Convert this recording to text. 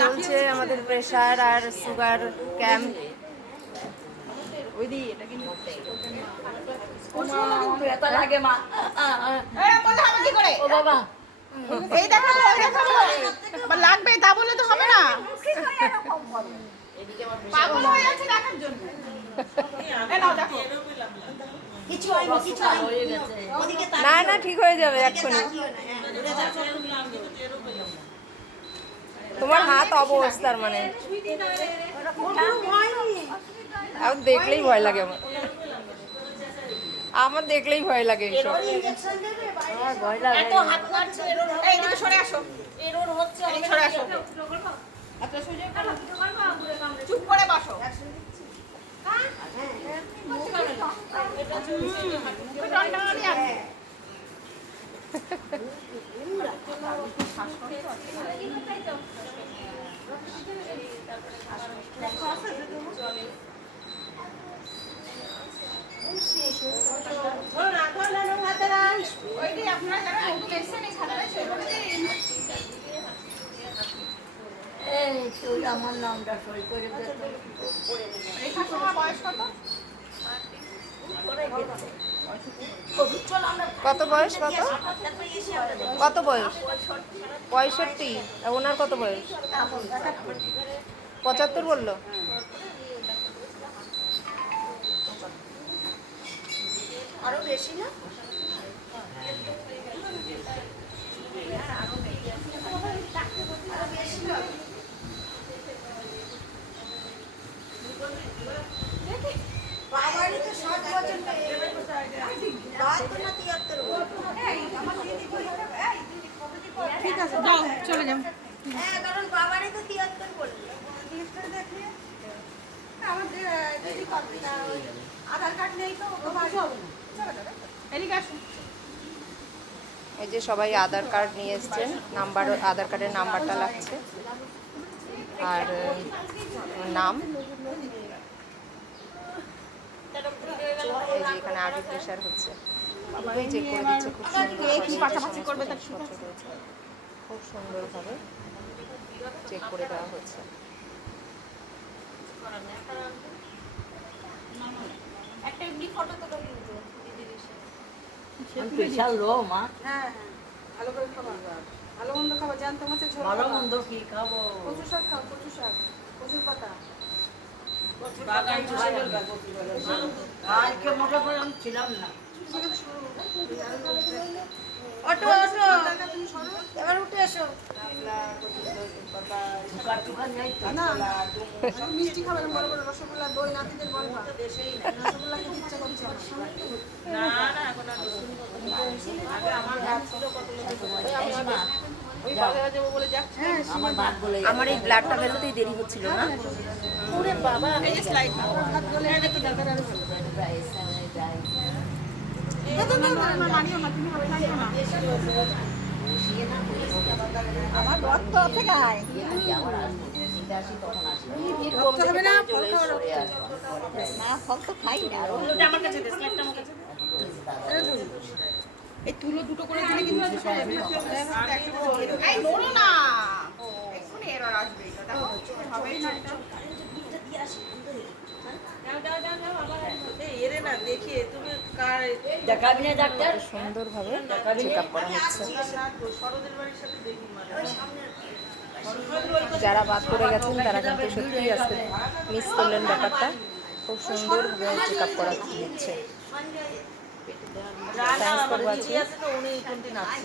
চলছে আমাদের প্রেশার আর sugar camp. লাগবে তা বলে তো হবে না। পাগল হয়ে যাচ্ছে দেখার জন্য। না না ঠিক হয়ে যাবে এক্ষুনি। তোমার হাত অবস্থার মানে এখন দেখলেই ভয় লাগে আমার। আমার দেখলেই ভয় লাগে এইসব। ভয় লাগে। সরে আসো, সরে আসো, চুপ করে বসো। আমার নামটা সই করে কত বয়স? কত কত বয়স? 65। ওনার কত বয়স? 75 বললো। আরো বেশি না? ঠিক আছে, যাও চলে যাও। হ্যাঁ, কারণ বাবারই তো 73 বললো। আধার কার্ড নেই তো এদিকে আসুন। এই যে সবাই আধার কার্ড নিয়ে এসছেন, নাম্বার আধার কার্ডের নাম্বারটা লাগছে আর নাম। এই যে এখানে আগে প্রেশার হচ্ছে, খুবই চেক করে দিচ্ছে, খুব সুন্দর পাশাপাশি করবে তার খুব সুন্দরভাবে চেক করে দেওয়া হচ্ছে। একটা এমনি ফটো তো স্পেশাল রো মা। হ্যাঁ, ভালো করে খাবার, ভালো মন্দ খাবার, জ্যান্ত মাছের ঝোল, ভালো মন্দ কি খাবো? কচু শাক খাও, কচু শাক, কচুর পাতা। আজকে মোটা করে আমি ছিলাম না। অটো অটো, এবার উঠে এসো। না, মিষ্টি খাবেন, বড় বড় রসগোল্লা, দই, নাতিদের বলবা। রসগোল্লা খেতে ইচ্ছা করছে আমার এই ব্লাডটা বেরোতেই দেরি হচ্ছিল না। ওরে বাবা, এই যে স্লাইড না, হাত গলে নাকি দরকার আর আমার রক্ত থেকে আয় রক্ত হবে না, ফল খাওয়া না, ফল তো খাই না। আমার কাছে দে, স্লাইডটা আমার কাছে। এই তুলো দুটো করে দিলে কিন্তু এই নড়ো না, এক্ষুনি এরর আসবে, এটা দেখো হবেই না এটা। দেখাবি না ডাক্তার? সুন্দরভাবে চেক আপ করা হচ্ছে। যারা বাদ পড়ে গেছেন তারা কিন্তু সত্যিই আজকে মিস করলেন ব্যাপারটা। খুব সুন্দরভাবে চেক আপ করা হচ্ছে। Thanks for watching.